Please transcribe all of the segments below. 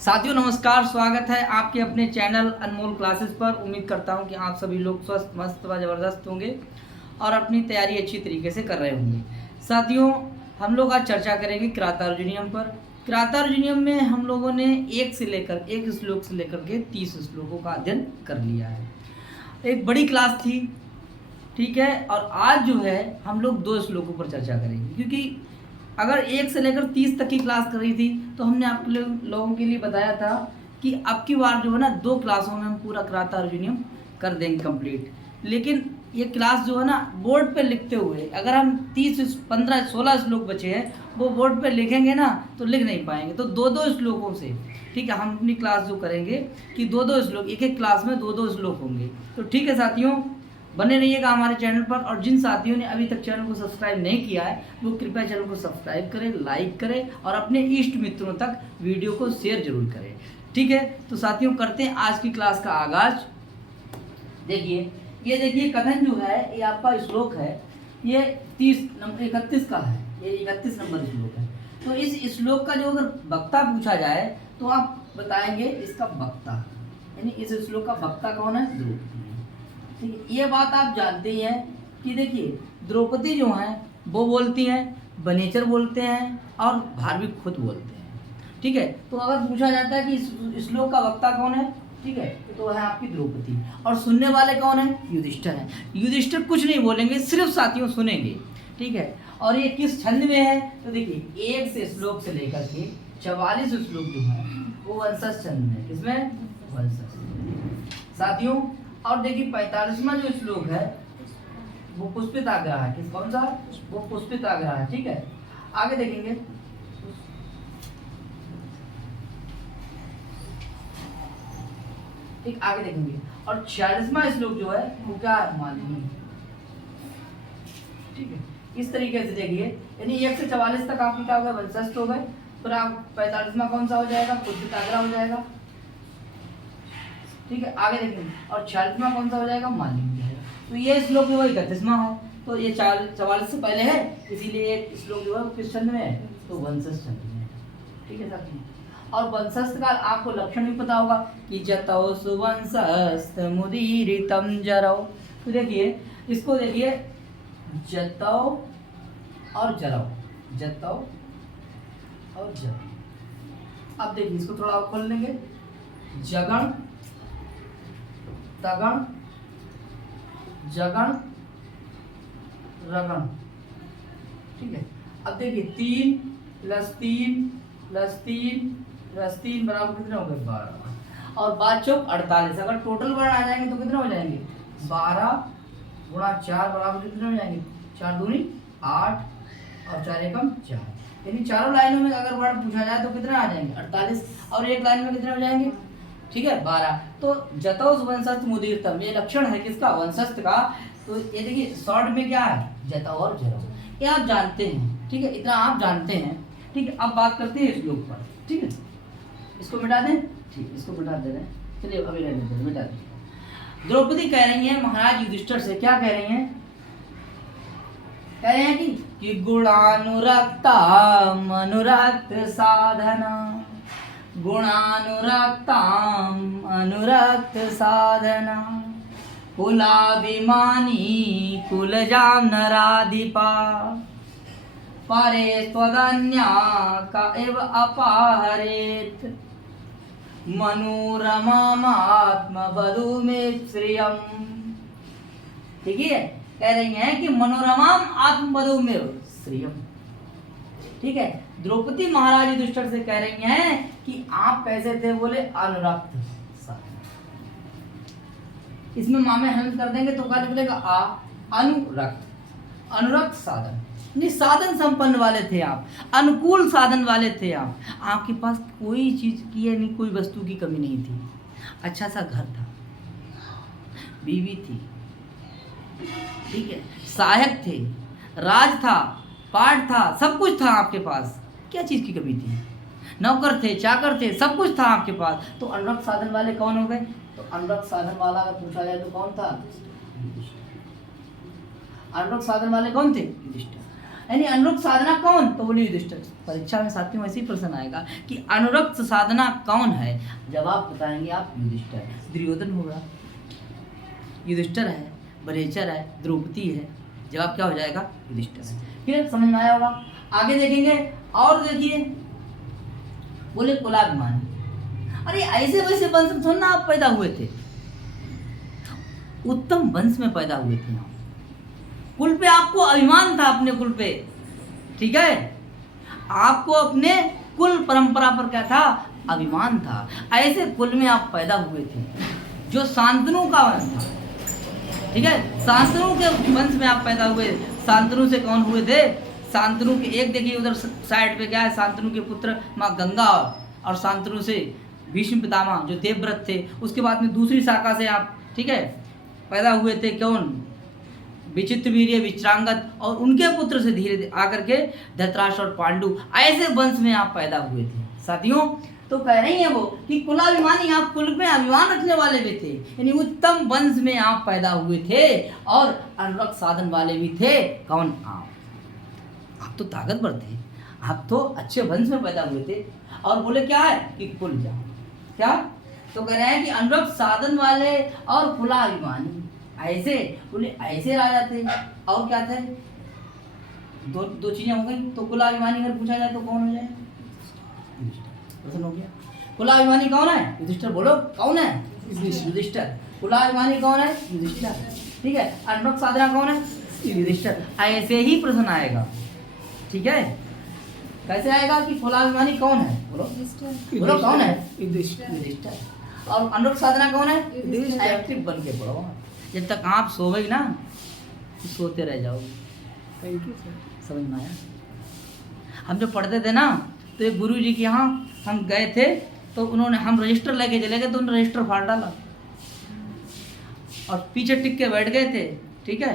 साथियों नमस्कार, स्वागत है आपके अपने चैनल अनमोल क्लासेस पर। उम्मीद करता हूं कि आप सभी लोग स्वस्थ मस्त व ज़बरदस्त होंगे और अपनी तैयारी अच्छी तरीके से कर रहे होंगे। साथियों, हम लोग आज चर्चा करेंगे किरातार्जुनीयम पर। किरातार्जुनीयम में हम लोगों ने एक श्लोक से लेकर के 30 श्लोकों का अध्ययन कर लिया है। एक बड़ी क्लास थी, ठीक है। और आज जो है हम लोग 2 श्लोकों पर चर्चा करेंगे, क्योंकि अगर 1 से लेकर 30 तक की क्लास कर रही थी तो हमने आप लोगों के लिए बताया था कि अब की बार जो है ना 2 क्लासों में हम पूरा किरातार्जुनीयम कर देंगे कंप्लीट। लेकिन ये क्लास जो है ना बोर्ड पे लिखते हुए, अगर हम 30 15 16 श्लोक बचे हैं वो बोर्ड पे लिखेंगे ना तो लिख नहीं पाएंगे। तो 2-2 श्लोकों से, ठीक है, हम अपनी क्लास जो करेंगे कि 2-2 श्लोक, एक क्लास में 2-2 श्लोक होंगे। तो ठीक है साथियों, बने रहिएगा हमारे चैनल पर। और जिन साथियों ने अभी तक चैनल को सब्सक्राइब नहीं किया है वो कृपया चैनल को सब्सक्राइब करें, लाइक करें और अपने इष्ट मित्रों तक वीडियो को शेयर जरूर करें, ठीक है। तो साथियों करते हैं आज की क्लास का आगाज। देखिए, ये देखिए कथन जो है ये आपका श्लोक है, ये 31 का है, ये 31 नंबर श्लोक है। तो इस श्लोक का जो अगर वक्ता पूछा जाए तो आप बताएंगे इसका वक्ता, यानी इस श्लोक का वक्ता कौन है? द्रौपदी। ठीक है, ये बात आप जानते ही हैं कि देखिए द्रौपदी जो हैं वो बोलती हैं, वनेचर बोलते हैं और भारवी खुद बोलते हैं, ठीक है। तो अगर पूछा जाता है कि इस श्लोक का वक्ता कौन है, ठीक है, तो है आपकी द्रौपदी। और सुनने वाले कौन है? युधिष्ठिर है। युधिष्ठिर कुछ नहीं बोलेंगे, सिर्फ साथियों सुनेंगे, ठीक है। और ये किस छंद में है? तो देखिए 1 से श्लोक से लेकर के 44 श्लोक जो है वो वंशज छंद में। किसमें? वंशज साथियों। और देखिए 45वां जो श्लोक है वो पुष्पित आग्रह है। किस कौन सा? वो पुष्पित आग्रह है, ठीक है। आगे देखेंगे, ठीक, आगे देखेंगे। और 46वां श्लोक जो है वो क्या है? मालिनी, ठीक है। इस तरीके से देखिए, यानी 1 से 44 तक आपकी क्या हो गया? वंशस्थ हो गए। फिर आप 45वां कौन सा हो जाएगा? पुष्पित आग्रह हो जाएगा, ठीक है। आगे देखेंगे, और 46वां कौन सा हो जाएगा? मालिनी हो जाएगा। तो ये श्लोक जो है 31वां है, तो ये 44 से पहले है, इसीलिए ये श्लोक जो है वो किस छंद में है? तो वंशस्थ छंद में है, ठीक है साथियों। और वंशस्थ का आपको लक्षण भी पता होगा कि जतौ सुवंशस्थ मुदीरितम जरौ। तो देखिए इसको देखिए, जतौ और जरौ, जतौ और जरौ। अब देखिए इसको थोड़ा खोल लेंगे, जगण, तगण, जगण, रगण, ठीक है। अब देखिए 3 + 3 + 3 + 3 बराबर कितने हो गए? 12। और 5 चौक 48। अगर टोटल वर्ण आ जाएंगे तो कितने हो जाएंगे? 12 × 4 बराबर कितने हो जाएंगे? 4 दूनी 8 और 4 एकम 4। यानी चारों लाइनों में अगर वर्ण पूछा जाए तो कितने आ जाएंगे? 48। और एक लाइन में कितने हो जाएंगे? ठीक है, 12। तो जतौ वंशस्थ मुदीरतम, ये लक्षण है किसका? वंशस्थ का। तो ये देखिए शॉर्ट में क्या है? जतौ और जरौ, ये आप जानते हैं, ठीक है, इतना आप जानते हैं, ठीक है। अब बात करते हैं श्लोक पर, ठीक है। इसको मिटा दें, ठीक, इसको मिटा दे रहे हैं, चलिए अभी रहने दें, मिटा दें। द्रौपदी कह रही है महाराज युधिष्ठिर से, क्या कह रही हैं? कह रहे हैं कि गुणानुरक्ता अनुरक्त साधना, गुणानुरक्ताम अनुरक्त साधना, कुलाभिमानी कुलजाम नराधिपा, परे त्वदन्या का एव अपाहरेत, मनोरमात्मवधू में श्रियम। ठीक है, कह रही हैं कि मनोरमाम आत्मवधू में श्रियम, ठीक है। द्रौपदी महाराज युधिष्ठिर से कह रही हैं कि आप कैसे थे? बोले अनुरक्त साधन। इसमें मामे हल कर देंगे तो क्या निकलेगा? अनुरक्त, अनुरक्त साधन, नहीं साधन संपन्न वाले थे आप, अनुकूल साधन वाले थे आप। आपके पास कोई चीज की है नहीं, कोई वस्तु की कमी नहीं थी। अच्छा सा घर था, बीवी थी, ठीक है, सहायक थे, राज था, पाठ था, सब कुछ था आपके पास। क्या चीज की कमी थी? नौकर थे, चाकर थे, सब कुछ था आपके पास। तो अनुरक्त साधन वाले कौन हो गए? तो अनुरक्त साधन वाला अगर पूछा जाए तो कौन था? अनुरक्त साधन वाले कौन थे? युधिष्ठिर। यानी अनुरक्त साधना कौन, तो बोले युधिष्ठिर। परीक्षा में साथियों ऐसे ही प्रश्न आएगा कि अनुरक्त साधना कौन है, जवाब बताएंगे आप युधिष्ठिर। दुर्योधन होगा, युधिष्ठिर है, बरेचर है, द्रौपदी है, जवाब क्या हो जाएगा, युधिष्ठिर है। फिर समझ में आया होगा। आगे देखेंगे और देखिए, बोले कुलाभिमानी। अरे ऐसे वैसे वंश में थोड़ा ना आप पैदा हुए थे, उत्तम वंश में पैदा हुए थे आप। कुल पे आपको अभिमान था, अपने कुल पे, ठीक है, आपको अपने कुल परंपरा पर क्या था, अभिमान था। ऐसे कुल में आप पैदा हुए थे जो शांतनु का वंश था, ठीक है, शांतनु के वंश में आप पैदा हुए। शांतनु से कौन हुए थे, शांतनु के एक देखिए उधर साइड पे क्या है, शांतनु के पुत्र माँ गंगा और शांतनु से भीष्म पितामह जो देवव्रत थे। उसके बाद में दूसरी शाखा से आप, ठीक है, पैदा हुए थे कौन, विचित्रवीर्य, विचित्रांगद, और उनके पुत्र से धीरे धीरे आकर के धृतराष्ट्र और पांडु, ऐसे वंश में आप पैदा हुए थे साथियों। तो कह रही है वो कि कुलाभिमानी, आप कुल में अभिमान रखने वाले भी थे, यानी उत्तम वंश में आप पैदा हुए थे और अनुरक्त साधन वाले भी थे। कौन, आप तो ताकतवर थे, आप तो अच्छे वंश में पैदा हुए थे। और बोले क्या है कि कुल जाओ, क्या, तो कह रहे हैं कि अनुरक्त साधन वाले और कुलाभिमानी, ऐसे बोले ऐसे राजा थे। और क्या थे, दो चीजें हो गई। तो कुलाभिमानी अगर पूछा जाए तो कौन हो जाए, प्रश्न हो गया। कुलाभिमानी कौन है, युधिष्ठिर। बोलो कौन है, युधिष्ठिर। कुलाभिमानी कौन है, युधिष्ठिर, ठीक है। अनुरक्त साधना कौन है, युधिष्ठिर। ऐसे ही प्रश्न आएगा, ठीक है। कैसे आएगा कि कुलाभिमानी कौन है, बोलो बोलो कौन है, युधिष्ठिर। और अनुरक्त साधना कौन है, एक्टिव बन के पढ़ो। जब तक आप सोओगे ना तो सोते रह जाओगे। थैंक यू सर, समझ में आया। हम जब पढ़ते थे ना तो एक गुरु जी के यहाँ हम गए थे, तो उन्होंने, हम रजिस्टर लेके चले गए तो उन्होंने रजिस्टर फाड़ डाला और पीछे टिक के बैठ गए थे, ठीक है।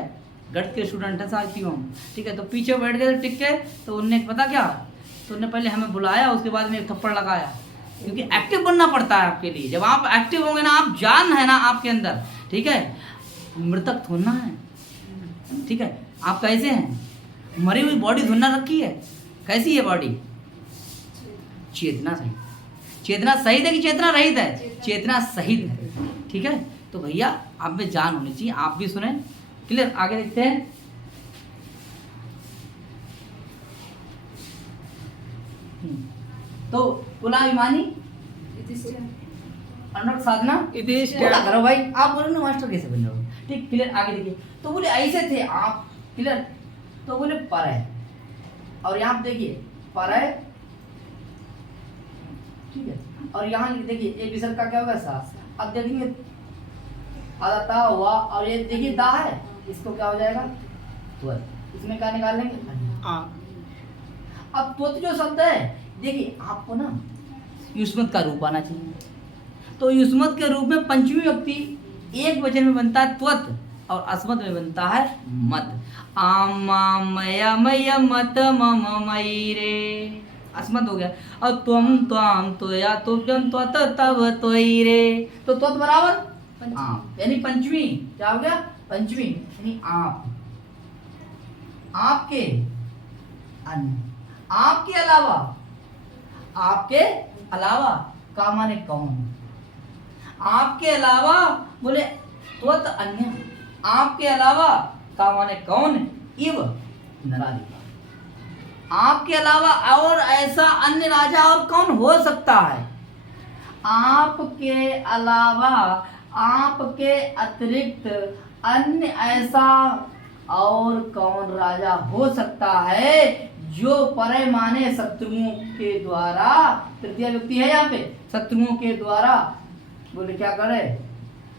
गट के स्टूडेंट है साथियों हम, ठीक है। तो पीछे बैठ गए थे टिक के, तो उनने पता क्या, तो उन्होंने पहले हमें बुलाया, उसके बाद में एक थप्पड़ लगाया, क्योंकि एक्टिव बनना पड़ता है आपके लिए। जब आप एक्टिव होंगे ना, आप जान है ना आपके अंदर, ठीक है, मृतक थोड़ना है, ठीक है। आप कैसे हैं, मरी हुई बॉडी धुलना रखी है, कैसी है बॉडी, चेतना सहित। चेतना सहित है कि चेतना रहित है, चेतना सहित है, ठीक है। तो भैया आप में जान होनी चाहिए, आप भी सुने, क्लियर। आगे देखते हैं, तो कुलाभिमानी, अनुरक्त साधना, करो भाई, आप बोलो ना मास्टर कैसे बन रहे हो, ठीक, क्लियर। आगे देखिए, तो बोले ऐसे थे आप, क्लियर। तो बोले परय, और यहाँ देखिए परय, ठीक है। और यहाँ देखिए एक विसर्ग का क्या होगा, सा। अब देखेंगे आदा हुआ, और ये देखिए दा है, इसको क्या हो जाएगा, त्वत। इसमें क्या निकाल लेंगे, अब त्वत जो शब्द है, देखिए आपको ना युष्मत का रूप आना चाहिए। तो युष्मत के रूप में पंचमी व्यक्ति एक वचन में बनता है त्वत, और अस्मत में बनता है मत। आम मया मय मत मम मयि रे, अस्मत हो गया। और त्वम त्वाम त्वया तुभ्यम त्वत तव त्वयि रे, तो त्वत बराबर आप, यानी पंचमी, क्या हो गया, पंचमी, यानी आप, आपके, अन्य, आपके अलावा, आपके अलावा का माने कौन, आपके अलावा, बोले त्वत अन्य, आपके अलावा का माने कौन, इव नराधिपा, आपके अलावा और ऐसा अन्य राजा और कौन हो सकता है, आपके अलावा, आपके अतिरिक्त अन्य ऐसा और कौन राजा हो सकता है जो परय माने शत्रुओं के द्वारा, तृतीय व्यक्ति है यहाँ पे, शत्रुओं के द्वारा, बोले क्या करे,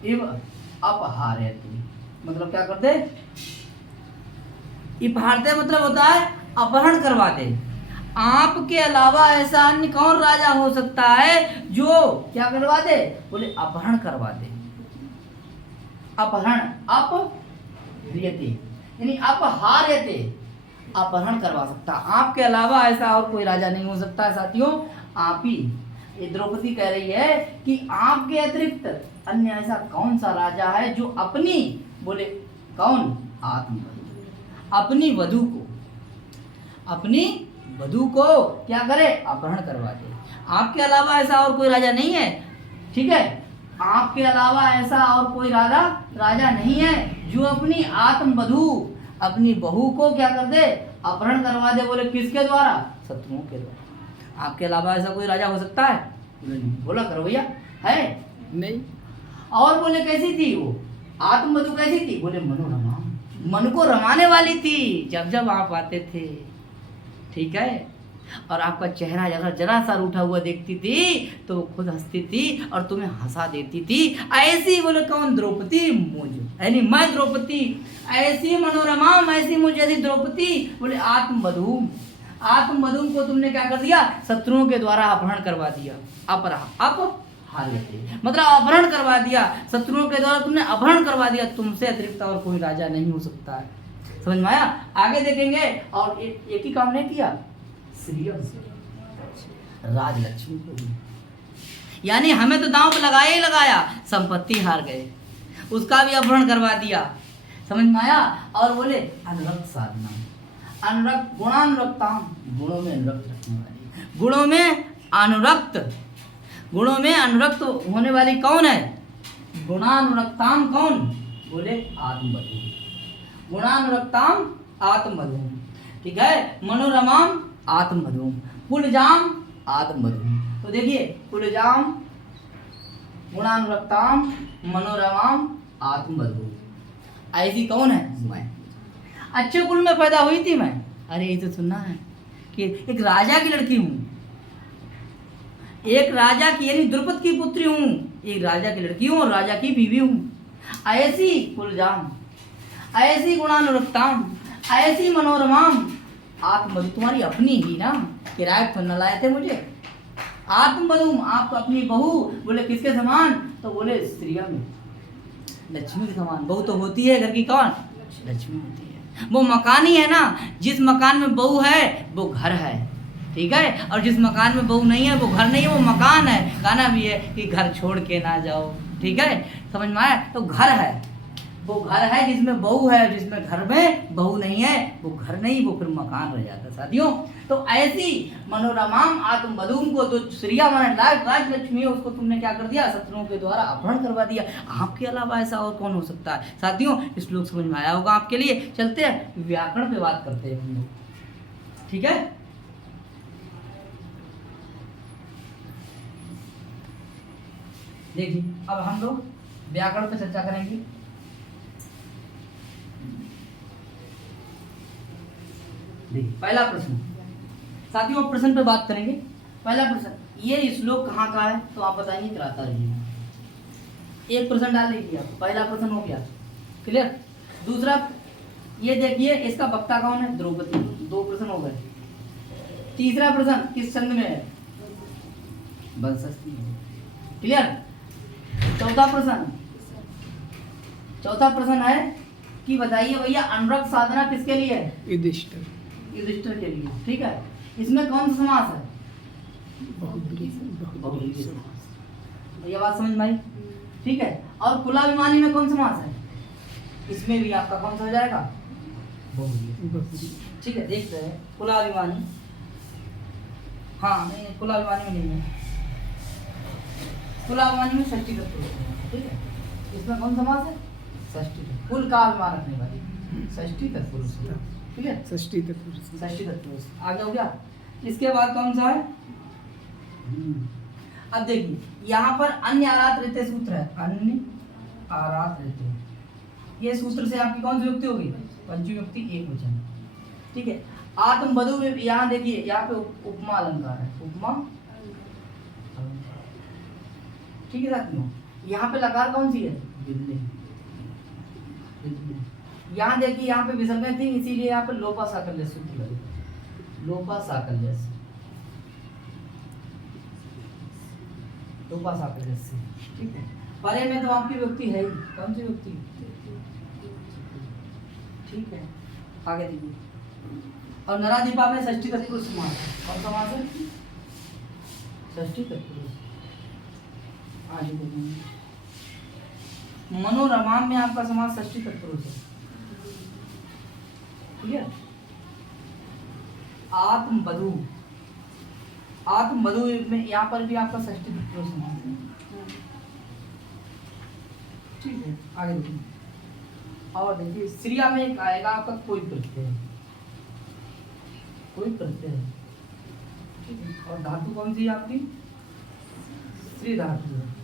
इव अपहारयति, मतलब क्या करते, अपहारते मतलब होता है अपहरण करवा दे। आपके अलावा ऐसा अन्य कौन राजा हो सकता है जो क्या करवा दे, बोले अपहरण करवा दे। अपहरण, अपहृयते यानी अपहार्यते, अपहरण करवा सकता, आपके अलावा ऐसा और कोई राजा नहीं हो सकता है साथियों, आप ही। ये द्रौपदी कह रही है कि आपके अतिरिक्त अन्य ऐसा कौन सा राजा है जो अपनी, बोले कौन, आत्मवधु, अपनी वधु को, अपनी वधू को क्या करे, अपहरण करवा दे। आपके अलावा ऐसा और कोई राजा नहीं है, ठीक है, आपके अलावा ऐसा और कोई राजा नहीं है जो अपनी आत्मवधू, अपनी बहू को क्या कर दे, अपहरण करवा दे। बोले किसके द्वारा, शत्रुओं के द्वारा। आपके अलावा ऐसा कोई राजा हो सकता है? बोला करो भैया, है नहीं। और बोले कैसी थी वो आत्मवधु, कैसी थी? बोले मनोरमा, मन को रमाने वाली थी जब जब आप आते थे, ठीक है। और आपका चेहरा अगर जरा सा रूठा हुआ देखती थी तो वो खुद हंसती थी और तुम्हें हंसा देती थी। ऐसी बोले कौन, द्रौपदी मुझ, यानी मैं द्रौपदी, ऐसी मनोरमा, ऐसी मुझ जैसी द्रौपदी। बोले आत्मवधू, आत्मवधू को तुमने क्या कर दिया, शत्रुओं के द्वारा अपहरण करवा दिया। मतलब अपहरण करवा दिया, शत्रुओं के द्वारा तुमने अपहरण करवा दिया। तुमसे अतिरिक्त और कोई राजा नहीं हो सकता है। समझ में आया? आगे देखेंगे। और एक ही काम नहीं किया, श्रीयम राजलक्ष्मी को, यानी हमें तो दांव पे लगाया ही लगाया, संपत्ति हार गए, उसका भी अपहरण करवा दिया। समझ में आया? और बोले अनुरक्त साधना, अनुरक्त गुणानुरक्ताम, गुणों में अनुरक्त रखने वाली, गुणों में अनुरक्त, गुणों में अनुरक्त होने वाली कौन है? गुणानुरक्ताम कौन? बोले आत्मवधू, गुणानुरक्ताम आत्मवधू, ठीक है। मनोरमाम आत्मवधू, कुलजाम आत्मवधू। तो देखिए कुलजाम, गुणानुरक्ताम, मनोरमाम, आत्मवधू, ऐसी कौन है? मैं। अच्छे कुल में पैदा हुई थी मैं। अरे ये तो सुनना है कि एक राजा की लड़की हूँ, एक राजा की यानी द्रुपद की पुत्री हूँ, एक राजा की लड़की हूँ और राजा की बीवी हूँ। ऐसी कुलजाम, ऐसी गुणानुरक्ताम, ऐसी मनोरमाम, आत्मवधू, तुम्हारी अपनी ही ना, किराए पर न लाए थे मुझे। आत्मवधू, आप अपनी बहू। बोले किसके समान? तो बोले स्त्रिया में लक्ष्मी के समान। बहू तो होती है घर की कौन? लक्ष्मी होती है। वो मकान ही है ना, जिस मकान में बहू है वो घर है, ठीक है। और जिस मकान में बहू नहीं है वो घर नहीं है, वो मकान है। गाना भी है कि घर छोड़ के ना जाओ, ठीक है। समझ में आया? तो घर है, वो घर है जिसमें बहू है, जिसमें घर में बहू नहीं है वो घर नहीं, वो फिर मकान रह जाता साथियों। तो ऐसी मनोरमाम आत्मवधू को, तो श्रिया माने राजलक्ष्मी है, उसको तुमने क्या कर दिया, शत्रुओं के द्वारा अपहरण करवा दिया। आपके अलावा ऐसा और कौन हो सकता है? साथियों इस श्लोक समझ में आया होगा आपके लिए। चलते हैं व्याकरण पे बात करते हैं हम लोग, ठीक है। देखिए अब हम लोग व्याकरण पे चर्चा करेंगे। पहला प्रश्न, साथियों प्रश्न पे बात करेंगे। पहला प्रश्न, ये श्लोक कहाँ का है? तो आप बताएंगे, कराता रहिए। एक प्रश्न डाल लीजिए आप, पहला प्रश्न हो गया, क्लियर। दूसरा ये देखिए, इसका वक्ता कौन है? द्रौपदी। दो प्रश्न हो गए। तीसरा प्रश्न किस छंद में है? वंशस्थी, क्लियर। चौथा प्रश्न है कि बताइए भैया अनुरक्त साधना किसके लिए है? युधिष्ठिर, युधिष्ठिर के लिए, ठीक है। इसमें कौन सा समास है? बहुब्रीहि समास। ये बात समझ में आई, ठीक है। और कुलाभिमानी में कौन समास है? इसमें भी आपका कौन सा हो जाएगा? बहुब्रीहि, ठीक है। देखते हैं कुलाभिमानी, हाँ नहीं कुलाभिमानी में नहीं है, कुलाभिमानी में षष्ठी तत्पुरुष, ठीक है। इसमें कौन समास है? षष्ठी, कुल का अभिमान रखने वाली षष्ठी तत्पुरुष, ठीक है। षष्ठी तत्पुरुष आगे हो गया। इसके बाद कौन सा है? अब देखिए यहाँ पर अन्य आरात रहते सूत्र है, अन्य आरात रहते, ये सूत्र से आपकी कौन सी युक्ति होगी? पंचमी युक्ति, एक वचन, ठीक है। आत्मवधू में यहाँ देखिए, यहाँ पे उपमा अलंकार है, उपमा, ठीक है साथियों। यहाँ पे लकार कौन सी है? बिल्ली। यहाँ देखिए, यहाँ पे विसर्गन थी, इसीलिए यहाँ पे लोपा साकल्य सूत्र लगे, लोपा साकल्य, लोपा साकल्य से, ठीक है। परे में तो आपकी व्यक्ति है ही, कौन सी व्यक्ति? ठीक है। आगे देखिए, और नराधिपा में षष्ठी तत्पुरुष समास, कौन सा समास है? षष्ठी तत्पुरुष। आगे देखिए मनोरमा में आपका समास षष्ठी तत्पुरुष है, ठीक है। आत्मवधु। आत्मवधु में यहाँ पर भी आपका षष्ठी विभक्ति समास है। ठीक है, आगे देखिए। और देखिए स्त्रिया में एक आएगा आपका कोई प्रत्यय, कोई प्रत्यय। ठीक है, और धातु कौन सी है आपकी? स्त्री धातु है।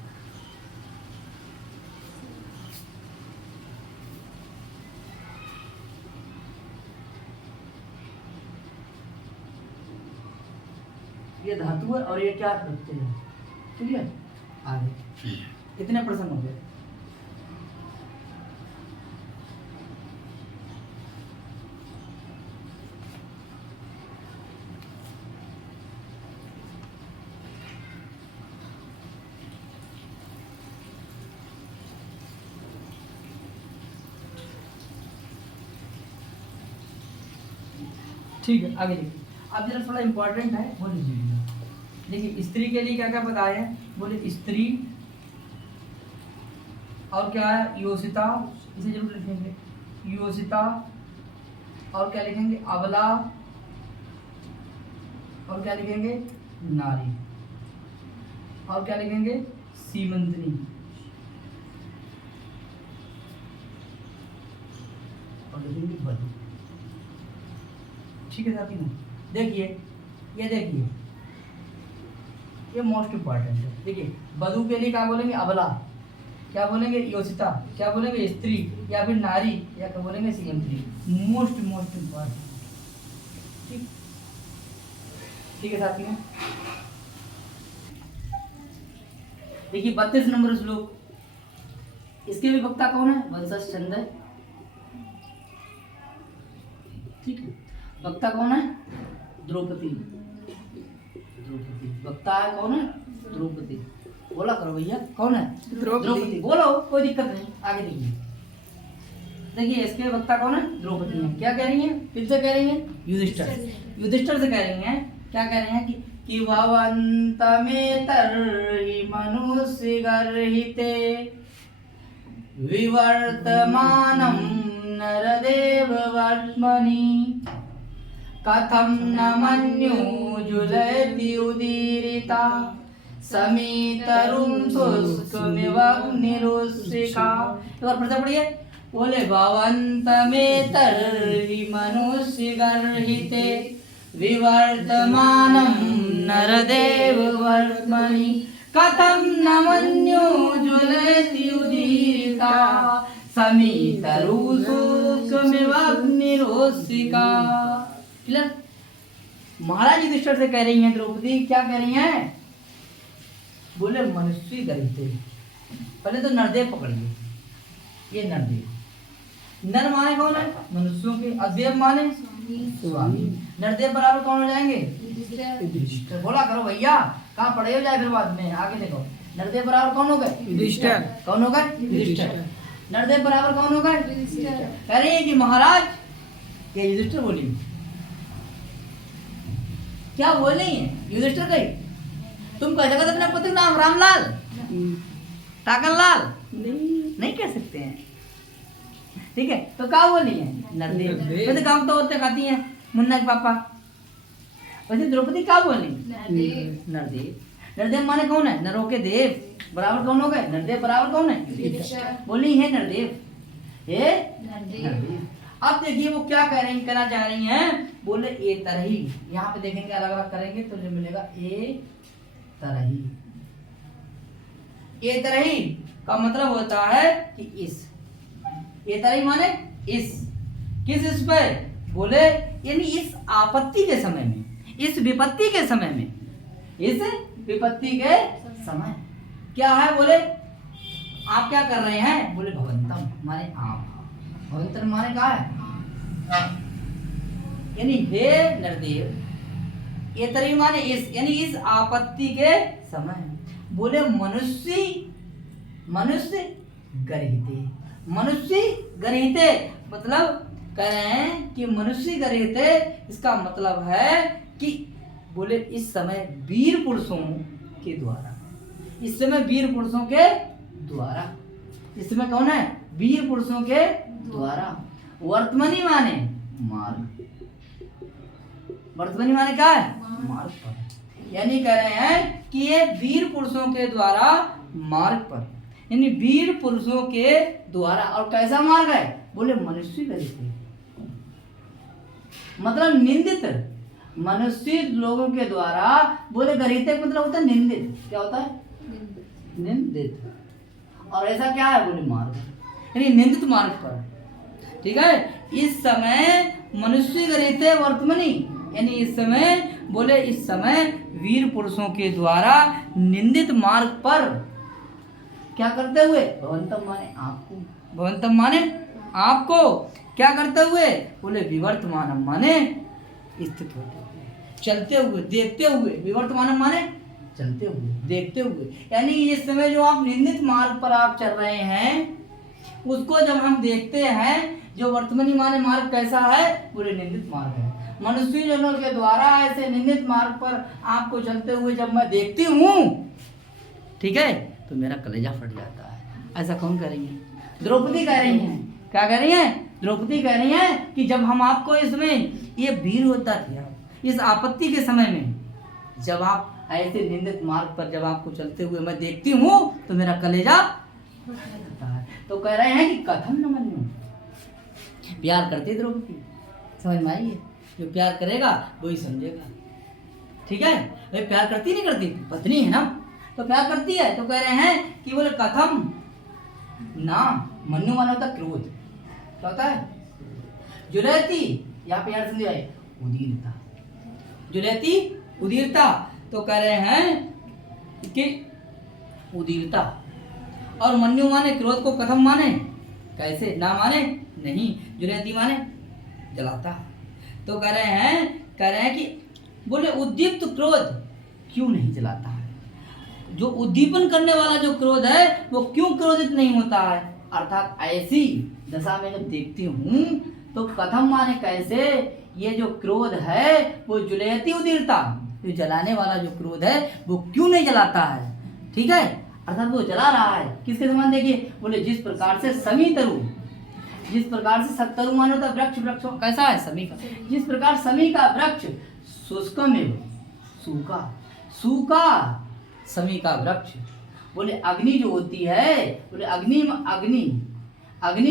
ये धातु है और ये क्या प्रत्यय है। ठीक है, आगे कितने प्रश्न हो गए? ठीक है, आगे देखिए। अब जरा थोड़ा इंपॉर्टेंट है, बोल लीजिएगा। देखिए स्त्री के लिए क्या क्या बताया है, बोले स्त्री और क्या है, योषिता, इसे जरूर लिखेंगे, योषिता। और क्या लिखेंगे, अबला। और क्या लिखेंगे, नारी। और क्या लिखेंगे, सीमंतनी। और लिखेंगे वधु। ठीक है साथी, देखिए ये देखिए, ये मोस्ट इंपॉर्टेंट है। देखिए वधु के लिए क्या बोलेंगे, अबला, क्या बोलेंगे, योषिता, क्या बोलेंगे, स्त्री, या फिर नारी, या क्या बोलेंगे, सीमंतनी। Most important. ठीक, ठीक है साथियों। देखिए 32 नंबर श्लोक, इसके भी वक्ता कौन है, वत्स छंद है। ठीक है, वक्ता कौन है, द्रौपदी। द्रौपदी वक्ता है, कौन है, द्रौपदी। बोला करो भैया, कौन है, द्रौपदी। बोलो, कोई दिक्कत नहीं। आगे देखिए, देखिए इसके वक्ता कौन है, द्रौपदी है। क्या कह रही है, किससे कह रही है, युधिष्ठिर। युधिष्ठिर से कह रही है। क्या कह रही है कि भवन्तमेतर्हि मनुष्य गर्हिते विवर्तमानं नरदेव वर्त्मनि कथं न मन्युजुलयति उदीरिता समीतरुं शुष्कमिवग्निरुष्यिका। एक बार फिर से पढ़िए, बोले भवन्तमेतर्हि मनुष्य गर्हिते विवर्तमानं नरदेव वर्त्मनि कथं न मन्युजुलयति उदीरिता समीतरुं शुष्कमिवग्निरुष्यिका। महाराज युधिष्ठिर से कह रही हैं द्रौपदी, क्या कह रही हैं, बोले मनुष्य गर्हिते। पहले तो नरदेव पकड़िए, ये नरदेव। नर माने कौन है, मनुष्यों के, अदेव माने स्वामी। नरदेव बराबर कौन हो जाएंगे, युधिष्ठिर। बोला करो भैया, कहाँ पढ़े हो जाए फिर बाद में। आगे देखो, नरदेव बराबर कौन हो गए, युधिष्ठिर। कौन हो गए, युधिष्ठिर। नरदेव बराबर कौन हो गए, युधिष्ठिर। कह रही है कि महाराज, ये युधिष्ठिर बोली, क्या बोल रही है, युधिष्ठिर कही, तुम कह सकते अपने पुत्र नाम रामलाल, टाकरलाल नहीं कह सकते हैं। ठीक है, तो क्या बोल रही है, नरदेव। वैसे गाँव तो औरतें खाती हैं, मुन्ना के पापा। वैसे द्रौपदी क्या बोल रही, नरदेव। नरदेव माने कौन है, नरों के देव। बराबर कौन हो गए, नरदेव बराबर कौन है, बोली है नरदेव, हे नरदेव। अब देखिए वो क्या कह रही, कहना चाह रही हैं, बोले ए तरही। यहाँ पे देखेंगे अलग अलग करेंगे तो जो मिलेगा ए तरही। ए तरही का मतलब होता है कि इस, ए तरही माने इस, किस इस पे, बोले यानी इस आपत्ति के समय में, इस विपत्ति के समय में, इस विपत्ति के समय। क्या है, बोले आप क्या कर रहे हैं, बोले भवंतम माने आप, भवंतम माने क्या है, यानी हे नरदेव। ये तरी माने इस, यानी इस आपत्ति के समय। बोले मनुष्य, मनुष्य गर्हिते। मनुष्य गर्हिते मतलब कह रहे हैं कि मनुष्य गर्हिते, इसका मतलब है कि बोले इस समय वीर पुरुषों के द्वारा, इस समय वीर पुरुषों के द्वारा, इस समय कौन है, वीर पुरुषों के द्वारा। वर्तमानी माने मार्ग, वर्तमानी माने क्या है? मार्ग पर। यानी कह रहे हैं कि ये वीर पुरुषों के द्वारा मार्ग पर, यानी वीर पुरुषों के द्वारा। और कैसा मार्ग है? बोले मनुष्य गति, मतलब निंदित, मनुष्य लोगों के द्वारा। बोले गरीते मतलब होता है निंदित। क्या होता है? निंदित। और ऐसा क्या है? बोले मार्ग, यानी निंदित मार्ग पर। ठीक है। इस समय मनुष्य गरीते वर्तमनी, यानी इस समय, बोले इस समय वीर पुरुषों के द्वारा निंदित मार्ग पर क्या करते हुए? भवंतम माने आपको, भवंतम माने आपको क्या करते हुए? बोले विवर्तमानम माने स्थित होते हुए, चलते हुए, देखते हुए। विवर्तमानम माने चलते हुए, देखते हुए। यानी इस समय जो आप निंदित मार्ग पर आप चल रहे हैं, उसको जब हम देखते हैं, जो वर्तमानी माने मार्ग कैसा है? बोले निंदित मार्ग है। मनुष्य जनों के द्वारा ऐसे निंदित मार्ग पर आपको चलते हुए जब मैं देखती हूँ, ठीक है, तो मेरा कलेजा फट जाता है। ऐसा कौन कह रही है? द्रौपदी कह रही हैं। क्या कह रही हैं? द्रौपदी कह रही हैं कि जब हम आपको इसमें, ये वीर होता था, इस आपत्ति के समय में जब आप ऐसे निंदित मार्ग पर जब आपको चलते हुए मैं देखती हूँ, तो मेरा कलेजा फटता है। तो कह रहे हैं कि कथम न मन्यु, प्यार करती द्रौपदी, समझ में आई है? जो प्यार करेगा वही समझेगा। ठीक है। भाई प्यार करती नहीं करती? पत्नी है ना, तो प्यार करती है। तो कह रहे हैं कि बोले कथम ना मन्यु माना होता क्रोध। क्या होता है? जुलयती, यहाँ पे यार समझ आए, उदीरता। जुलयती उदीरता। तो कह रहे हैं कि उदीरता। और मन्यु माने क्रोध को कथम माने? कैसे? ना माने नहीं, जुलयती माने जलाता। तो कह रहे हैं कि बोले उद्दीप्त क्रोध क्यों नहीं जलाता है? जो उद्दीपन करने वाला जो क्रोध है वो क्यों क्रोधित नहीं होता है? अर्थात ऐसी दशा में जब देखती हूँ तो कथम माने कैसे, ये जो क्रोध है वो जुलयती उदीरता, जो जलाने वाला जो क्रोध है वो क्यों नहीं जलाता है? ठीक है। अर्थात वो जला रहा है किसके समान? देखिए, बोले जिस प्रकार से समी तरु, जिस प्रकार से तरु मानो होता वृक्ष, वृक्ष कैसा है? समी का। जिस प्रकार समी का वृक्ष शुष्कम एवं सूखा, सूखा समी का वृक्ष। बोले अग्नि जो होती है, बोले अग्नि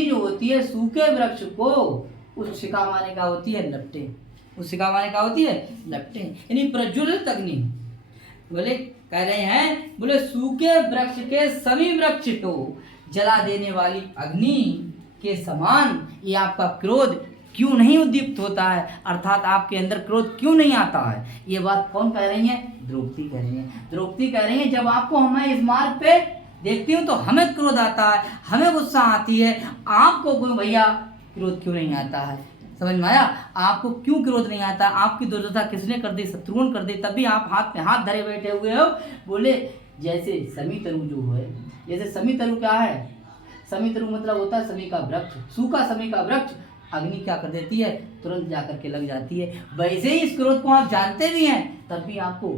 जो होती है सूखे वृक्ष को, उस शिखा माने का होती है लपटे, उस शिखा माने का होती है लपटे, यानी प्रज्वलित अग्नि। बोले कह रहे हैं, बोले सूखे वृक्ष के सभी वृक्ष को जला देने वाली अग्नि के समान ये आपका क्रोध क्यों नहीं उद्दीप्त होता है? अर्थात आपके अंदर क्रोध क्यों नहीं आता है? ये बात कौन कह रही है? द्रौपदी कह रही है। द्रौपदी कह रही है जब आपको हमें इस मार्ग पे देखती हूँ तो हमें क्रोध आता है, हमें गुस्सा आती है, आपको क्यों भैया क्रोध क्यों नहीं आता है? समझ में आया? आपको क्यों क्रोध नहीं आता? आपकी दुर्दशा किसने कर दी? शत्रुघ्न कर दी, तभी आप हाथ में हाथ धरे बैठे हुए हो। बोले जैसे समी तरु जो है, जैसे समी तरु क्या है? समी तरु मतलब होता है समी का वृक्ष, सूखा समी का वृक्ष। अग्नि क्या कर देती है? तुरंत जाकर के लग जाती है। वैसे ही इस क्रोध को आप जानते भी हैं, तब भी आपको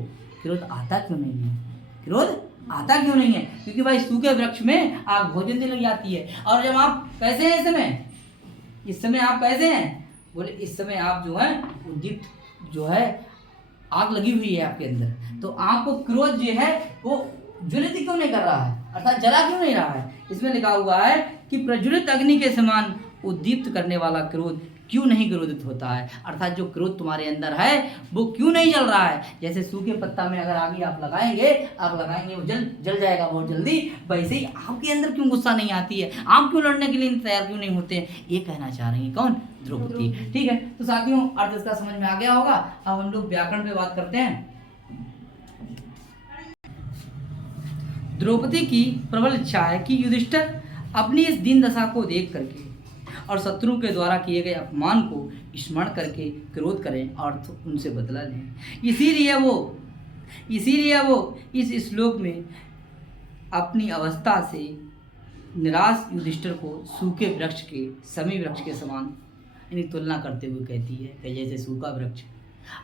क्रोध आता क्यों नहीं है? क्रोध आता क्यों नहीं है? क्योंकि भाई सूखे वृक्ष में आग भोजन देने लग जाती है। और जब आप कैसे हैं इस समय आप कैसे हैं? बोले इस समय आप जो है उद्दीप्त जो है, आग लगी हुई है आपके अंदर, तो आपको क्रोध जो है वो ज्वलित क्यों नहीं कर रहा है? अर्थात जला क्यों नहीं रहा है? इसमें लिखा हुआ है कि प्रज्वलित अग्नि के समान उद्दीप्त करने वाला क्रोध क्यों नहीं क्रोधित होता है? अर्थात जो क्रोध तुम्हारे अंदर है वो क्यों नहीं जल रहा है? जैसे सूखे पत्ता में अगर आग आप लगाएंगे वो जल जाएगा बहुत जल्दी, वैसे ही आपके अंदर क्यों गुस्सा नहीं आती है? आप क्यों लड़ने के लिए तैयार क्यों नहीं होते हैं? ये कहना चाह रही है कौन? द्रौपदी। ठीक है। तो साथियों अर्थ इसका समझ में आ गया होगा। अब हम लोग व्याकरण पे बात करते हैं। द्रौपदी की प्रबल इच्छा है कि युधिष्ठिर अपनी इस दीन दशा को देख करके और शत्रु के द्वारा किए गए अपमान को स्मरण करके क्रोध करें और उनसे बदला लें। इसीलिए वो इस श्लोक में अपनी अवस्था से निराश युधिष्ठिर को सूखे वृक्ष के समी वृक्ष के समान यानी तुलना करते हुए कहती है कि जैसे सूखा वृक्ष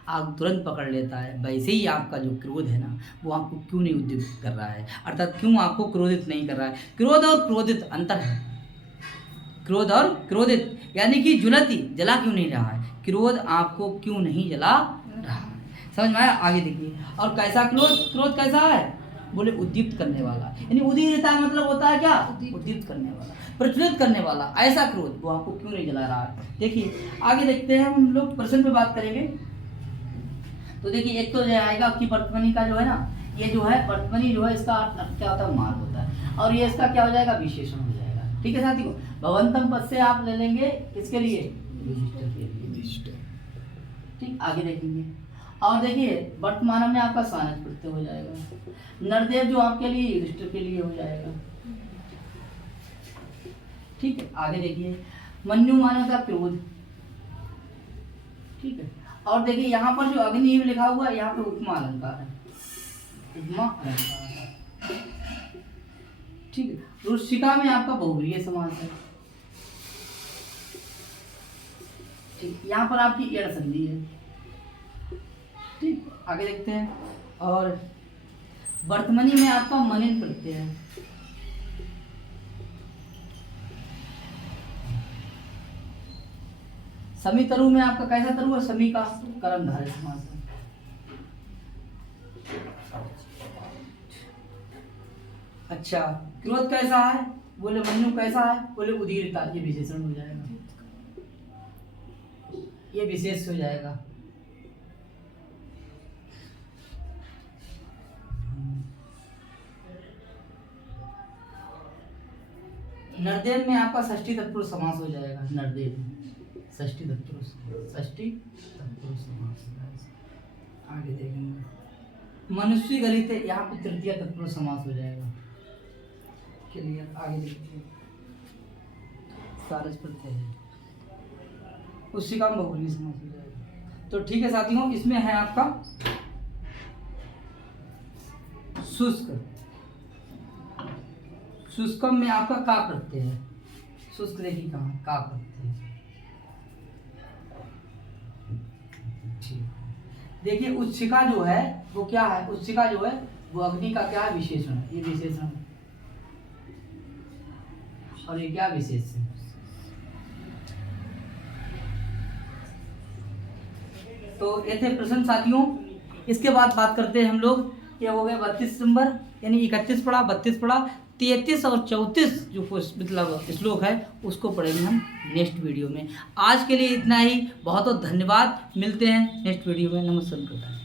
आग तुरंत पकड़ लेता है, वैसे ही आपका जो क्रोध है ना वो आपको क्यों नहीं उद्दीपित कर रहा है? अर्थात क्यों आपको क्रोधित नहीं कर रहा है? क्रोध और क्रोधित अंतर है। क्रोध और क्रोधित यानी कि जुलती जला क्यों नहीं रहा है? क्रोध आपको क्यों नहीं जला समझ में आया? आगे देखिए, और कैसा क्रोध, क्रोध कैसा है? बोले उद्दीप्त करने वाला, यानी उदीरता मतलब होता है क्या? उद्दीप्त करने वाला, प्रज्वलित करने वाला, ऐसा क्रोध वो आपको क्यों नहीं जला रहा है। देखिए आगे देखते हैं, हम लोग प्रश्न पे बात करेंगे। तो देखिए एक तो जो आएगा आपकी वर्तमनी का जो है ना, ये जो है वर्तमनी जो है इसका अर्थ क्या होता है? मार्ग होता है, और ये इसका क्या हो जाएगा? विशेषण हो जाएगा। ठीक है साथियों, भगवंतम पद से आप ले लेंगे किसके लिए? युधिष्ठिर के लिए। ठीक, आगे देखेंगे। और देखिए वर्तमान में आपका सानस प्रत्यय हो जाएगा, नरदेव जो आपके लिए युधिष्ठिर के लिए हो जाएगा। ठीक है, आगे देखिए, मन्यु माना था क्रोध। ठीक है, और देखिए यहाँ पर जो अग्नि लिखा हुआ है, यहाँ पे उपमा अलंकार है, उपमा अलंकार है। ठीक है, रुचिका में आपका बहुव्रीहि समास है। ठीक, यहाँ पर आपकी एड़ संधि है। ठीक, आगे देखते हैं, और वर्तमनी में आपका मनिन प्रत्यय है। समी तरु में आपका कैसा तरु है? समी का कर्मधारय समास है। अच्छा, क्रोध कैसा है? बोले मन्यु कैसा है? बोले उदीरता, ये विशेषण हो जाएगा, ये विशेष हो जाएगा। नरदेव में आपका षष्ठी तत्पुरुष समास हो जाएगा, नरदेव षष्ठी तत्पुरुष, षष्ठी तत्पुरुष समास। आगे देखेंगे, मनुष्य गलित है, यहाँ पे तृतीय तत्पुरुष समास हो जाएगा। क्लियर, आगे देखिए, सारस प्रत्यय है, उसी का बहुव्रीहि समास हो जाएगा। तो ठीक है साथियों, इसमें है आपका शुष्क, शुष्कम में आपका का प्रत्यय है। शुष्क देखिए कहाँ, का प्रत्यय। ठीक, देखिए उच्छिका जो है वो क्या है? उच्छिका जो है वो अग्नि का क्या है? विशेषण है, ये विशेषण है, और ये क्या विशेष है? तो ये थे प्रश्न साथियों। इसके बाद बात करते हैं हम लोग, ये हो गए 32 नंबर, यानी 31 पढ़ा, 32 पढ़ा, 33 और 34 जो मतलब श्लोक है उसको पढ़ेंगे हम नेक्स्ट वीडियो में। आज के लिए इतना ही, बहुत बहुत धन्यवाद, मिलते हैं नेक्स्ट वीडियो में। नमस्कार।